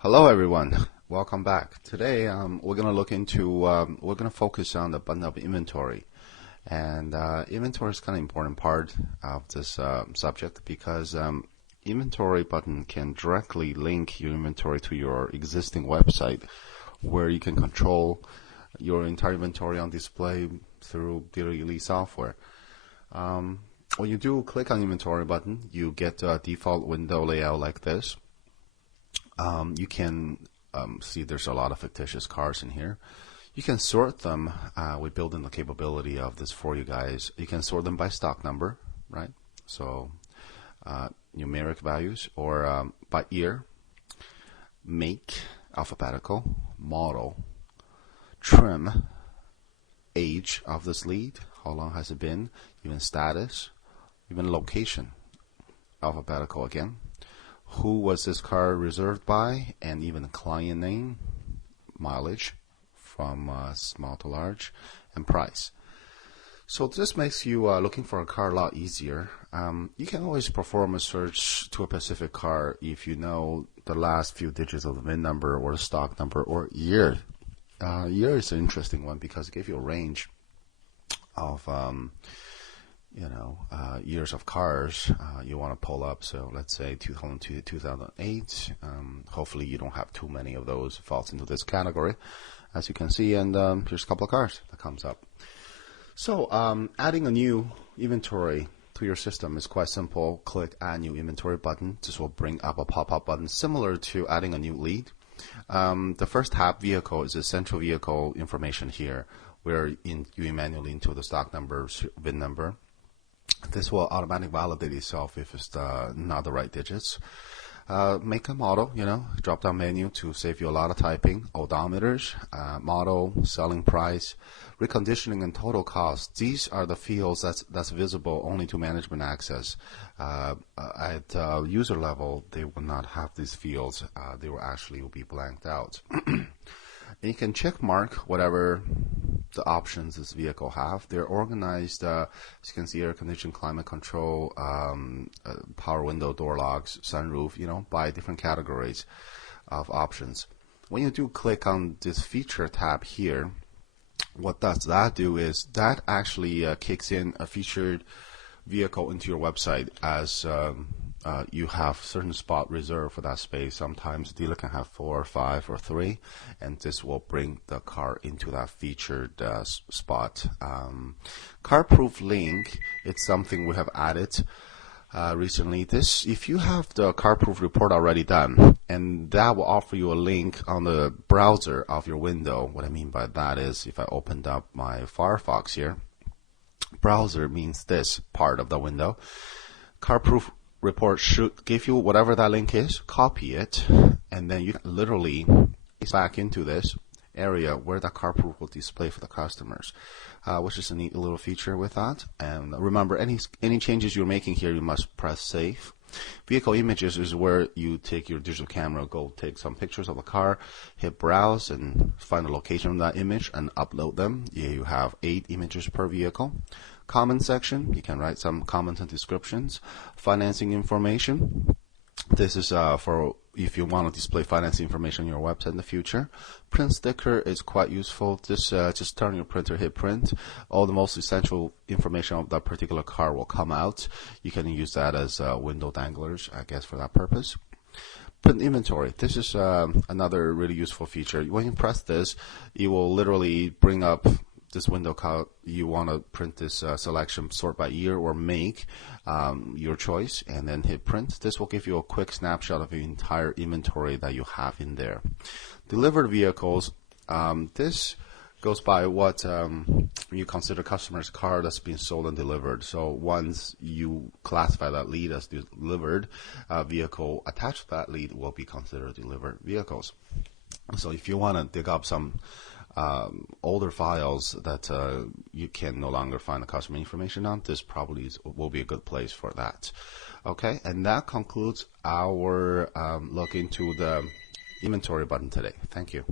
Hello everyone, welcome back. Today we're going to look into, we're going to focus on the button of inventory. And inventory is kind of important part of this subject because inventory button can directly link your inventory to your existing website where you can control your entire inventory on display through daily software. When you do click on inventory button, you get a default window layout like this. You can see there's a lot of fictitious cars in here. You can sort them. We built in the capability of this for you guys. You can sort them by stock number, right? So numeric values, or by year, make, alphabetical, model, trim, age of this lead, how long has it been, even status, even location, alphabetical again. Who was this car reserved by, and even client name, mileage from small to large, and price. So this makes you looking for a car a lot easier. You can always perform a search to a specific car if you know the last few digits of the VIN number or the stock number or year. Year is an interesting one because it gives you a range of years of cars you want to pull up. So let's say 2002 to 2008. Hopefully you don't have too many of those falls into this category, as you can see. And here's a couple of cars that comes up. So adding a new inventory to your system is quite simple. Click Add New Inventory button. This will bring up a pop-up button similar to adding a new lead. The first tab, vehicle, is essential vehicle information here, where you manually into the stock number, VIN number. This will automatically validate itself if it's not the right digits. Make a model, drop down menu to save you a lot of typing. Odometers, model, selling price, reconditioning, and total cost. These are the fields that's visible only to management access. At user level, they will not have these fields. They will actually be blanked out. And you can check mark whatever the options this vehicle have. They're organized, as you can see, air conditioning, climate control, power window, door locks, sunroof, by different categories of options. When you do click on this feature tab here, what does that do is that actually kicks in a featured vehicle into your website as you have certain spot reserved for that space. Sometimes the dealer can have 4 or 5 or 3, and this will bring the car into that featured spot. CarProof link, it's something we have added recently. This, if you have the CarProof report already done, and that will offer you a link on the browser of your window. What I mean by that is, if I opened up my Firefox here, browser means this part of the window. CarProof report should give you whatever that link is, copy it, and then you can literally paste back into this area where the CarProof will display for the customers, which is a neat little feature with that. And remember, any changes you're making here, you must press save. Vehicle images is where you take your digital camera, go take some pictures of the car, hit browse, and find the location of that image and upload them. You have 8 images per vehicle. Comment section, you can write some comments and descriptions. Financing information, this is for if you want to display financing information on your website in the future. Print sticker is quite useful. This just turn your printer, hit print. All the most essential information of that particular car will come out. You can use that as window danglers, I guess, for that purpose. Print inventory. This is another really useful feature. When you press this, it will literally bring up this window called, you want to print this selection, sort by year or make, your choice, and then hit print. This will give you a quick snapshot of the entire inventory that you have in there. Delivered vehicles, this goes by what you consider customer's car that's been sold and delivered. So once you classify that lead as delivered, vehicle attached to that lead will be considered delivered vehicles. So if you want to dig up some older files that you can no longer find the customer information on, this probably will be a good place for that. Okay, and that concludes our look into the inventory button today. Thank you.